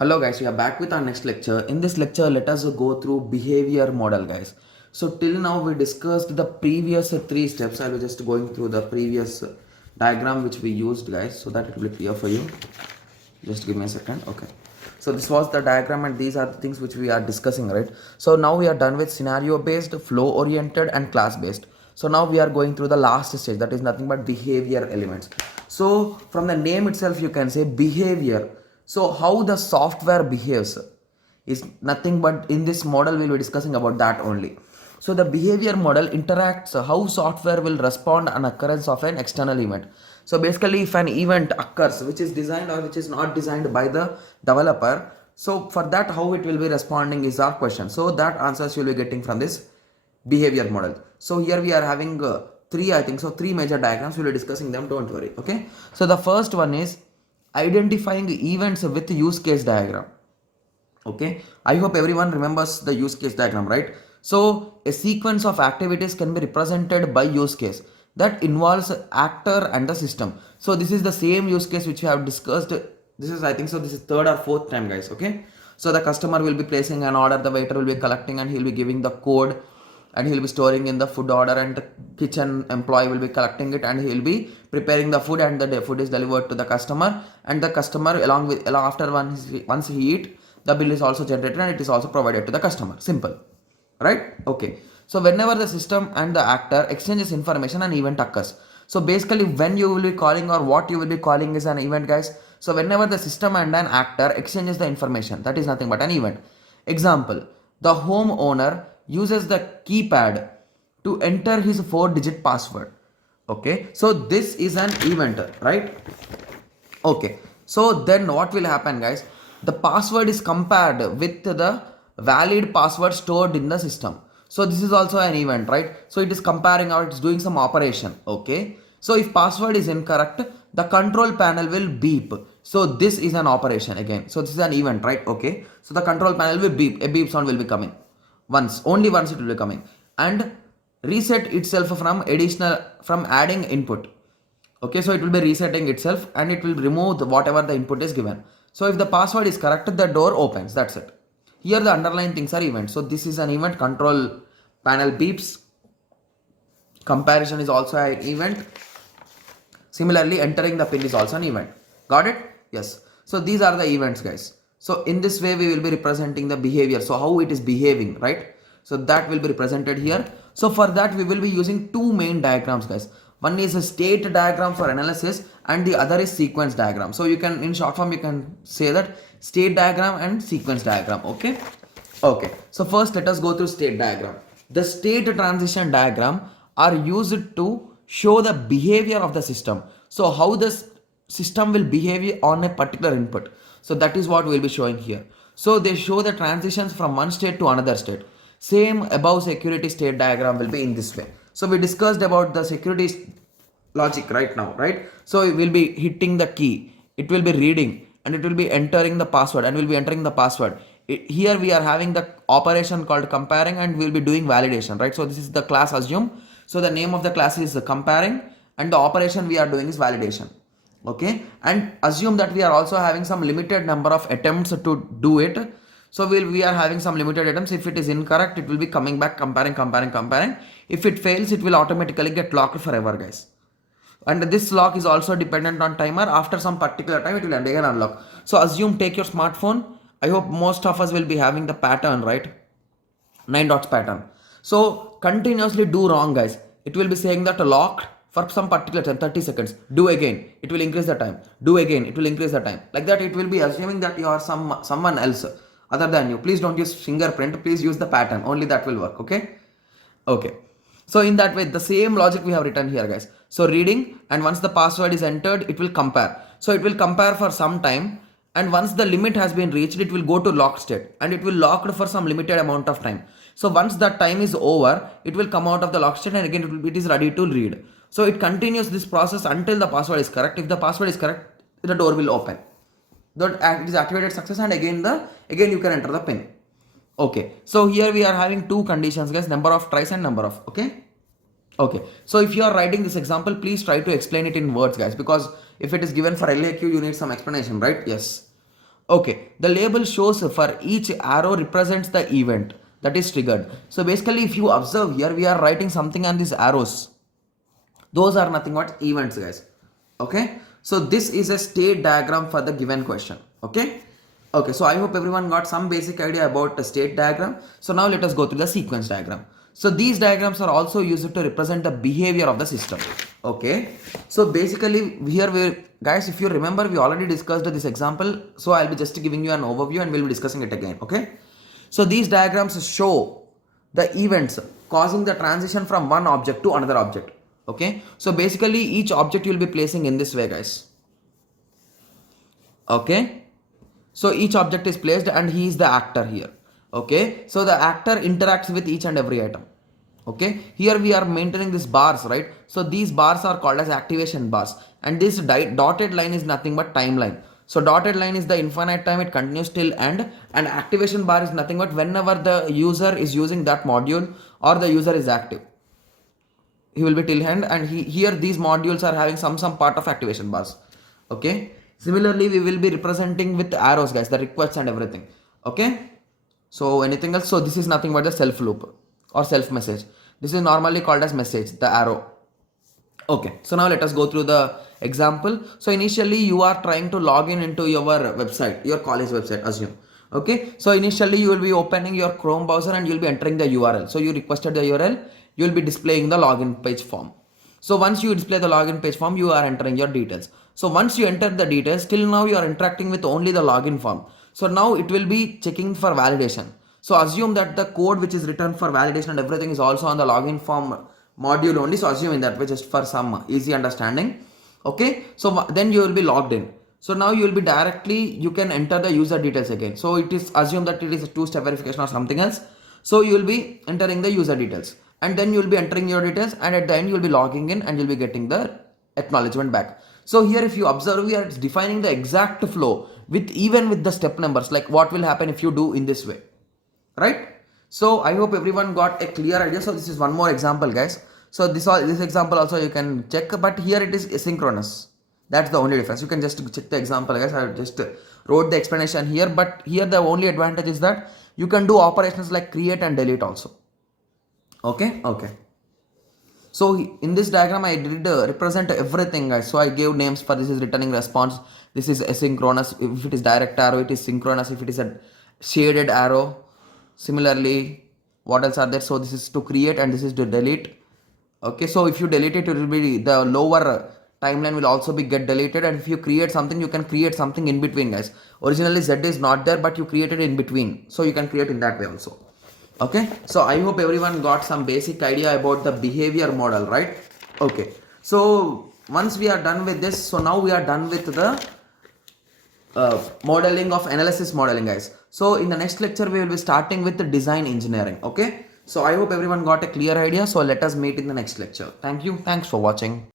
Hello guys, we are back with our next lecture. In this lecture, let us go through behavior model guys. So till now we discussed the previous three steps. I was just going through the previous diagram which we used guys so that it will be clear for you. Just give me a second. Okay. So this was the diagram and these are the things which we are discussing, right? So now we are done with scenario based, flow oriented and class based. So now we are going through the last stage, that is nothing but behavior elements. So from the name itself you can say behavior. So how the software behaves is nothing but in this model we'll be discussing about that only. So the behavior model interacts how software will respond on occurrence of an external event. So basically if an event occurs which is designed or which is not designed by the developer, so for that how it will be responding is our question. So that answers you will be getting from this behavior model. So here we are having three major diagrams. We will be discussing them, don't worry. Okay. So the first one is identifying events with use case diagram. Okay, I hope everyone remembers the use case diagram, right? So a sequence of activities can be represented by use case that involves actor and the system. So this is the same use case which we have discussed. This is, I think so, this is third or fourth time guys. Okay, so the customer will be placing an order, the waiter will be collecting and he will be giving the code and he will be storing in the food order, and the kitchen employee will be collecting it and he will be preparing the food, and the food is delivered to the customer, and the customer along after once he eat, the bill is also generated and it is also provided to the customer. Simple, right? Okay, so whenever the system and the actor exchanges information, an event occurs. So basically when you will be calling or what you will be calling is an event guys. So whenever the system and an actor exchanges the information, that is nothing but an event. Example, the homeowner uses the keypad to enter his 4-digit password. Okay, so this is an event, right? Okay, so then what will happen guys, the password is compared with the valid password stored in the system. So this is also an event, right? So it is comparing or it's doing some operation. Okay, so if password is incorrect, the control panel will beep. So this is an operation again. So this is an event, right? Okay, so the control panel will beep, a beep sound will be coming only once it will be coming, and reset itself from adding input. Okay, so it will be resetting itself and it will remove whatever the input is given. So if the password is correct, the door opens. That's it. Here the underlying things are events. So this is an event. Control panel beeps. Comparison is also an event. Similarly, entering the pin is also an event. Got it? Yes. So these are the events guys. So in this way we will be representing the behavior. So how it is behaving, right? So that will be represented here. So for that we will be using two main diagrams guys. One is a state diagram for analysis and the other is sequence diagram. So you can, in short form, you can say that state diagram and sequence diagram. Okay. Okay. So first let us go through state diagram. The state transition diagram are used to show the behavior of the system. So how this system will behave on a particular input. So that is what we will be showing here. So they show the transitions from one state to another state. Same above security state diagram will be in this way. So we discussed about the security logic right now, right? So we will be hitting the key, it will be reading and it will be entering the password and we'll be entering the password. Here we are having the operation called comparing and we'll be doing validation, right? So this is the class assume. So the name of the class is comparing and the operation we are doing is validation. Okay, and assume that we are also having some limited number of attempts to do it. So we are having some limited attempts. If it is incorrect, it will be coming back comparing. If it fails, it will automatically get locked forever guys. And this lock is also dependent on timer. After some particular time it will again unlock. So assume, take your smartphone. I hope most of us will be having the pattern, right? 9 dots pattern. So continuously do wrong guys. It will be saying that locked for some particular time, 30 seconds. Do again, it will increase the time. Do again, it will increase the time. Like that it will be assuming that you are someone else other than you. Please don't use fingerprint, please use the pattern. Only that will work. Okay. Okay. So in that way, the same logic we have written here guys. So reading, and once the password is entered, it will compare. So it will compare for some time, and once the limit has been reached, it will go to locked state and it will locked for some limited amount of time. So once that time is over, it will come out of the locked state and again it is ready to read. So it continues this process until the password is correct. If the password is correct, the door will open. It is activated success and again you can enter the pin. Okay, so here we are having two conditions guys, number of tries and number of, okay. So if you are writing this example, please try to explain it in words guys, because if it is given for LAQ, you need some explanation, right? Yes. Okay, the label shows for each arrow represents the event that is triggered. So basically, if you observe here, we are writing something on these arrows. Those are nothing but events, guys. Okay, so this is a state diagram for the given question. Okay, okay, so I hope everyone got some basic idea about the state diagram. So now let us go through the sequence diagram. So these diagrams are also used to represent the behavior of the system. Okay, so basically here we, guys, if you remember, we already discussed this example, so I'll be just giving you an overview and we'll be discussing it again. Okay, so these diagrams show the events causing the transition from one object to another object. Okay, so basically each object you will be placing in this way, guys. Okay, so each object is placed and he is the actor here. Okay, so the actor interacts with each and every item. Okay, here we are maintaining these bars, right? So these bars are called as activation bars, and this dotted line is nothing but timeline. So dotted line is the infinite time it continues till end, and activation bar is nothing but whenever the user is using that module or the user is active, he will be till end, and here these modules are having some part of activation bars. Okay, similarly we will be representing with arrows, guys, the requests and everything. Okay, so anything else? So this is nothing but the self loop or self message. This is normally called as message, the arrow. Okay, so now let us go through the example. So initially you are trying to log in into your website, your college website, assume. Okay, so initially you will be opening your Chrome browser and you will be entering the URL. So you requested the URL, you will be displaying the login page form. So once you display the login page form, you are entering your details. So once you enter the details, till now you are interacting with only the login form. So now it will be checking for validation. So assume that the code which is written for validation and everything is also on the login form module only. So assume in that way, just for some easy understanding. Okay, so then you will be logged in. So now you will be directly, you can enter the user details again. So it is assume that it is a two-step verification or something else. So you will be entering the user details and then you will be entering your details, and at the end you will be logging in and you'll be getting the acknowledgement back. So here if you observe here, it's defining the exact flow with even with the step numbers, like what will happen if you do in this way, right? So I hope everyone got a clear idea. So this is one more example, guys. So this example also you can check, but here it is asynchronous. That's the only difference. You can just check the example, guys. I just wrote the explanation here, but here the only advantage is that you can do operations like create and delete also. Okay, okay. So in this diagram I did represent everything, guys. So I gave names for this is returning response, this is asynchronous, if it is direct arrow it is synchronous, if it is a shaded arrow. Similarly, what else are there? So this is to create and this is to delete. Okay, so if you delete it, it will be the lower timeline will also be get deleted, and if you create something, you can create something in between, guys. Originally Z is not there, but you created in between, so you can create in that way also. Okay, so I hope everyone got some basic idea about the behavior model, right? Okay, so once we are done with this, so now we are done with the modeling of analysis modeling, guys. So in the next lecture we will be starting with the design engineering. Okay, so I hope everyone got a clear idea. So let us meet in the next lecture. Thank you, thanks for watching.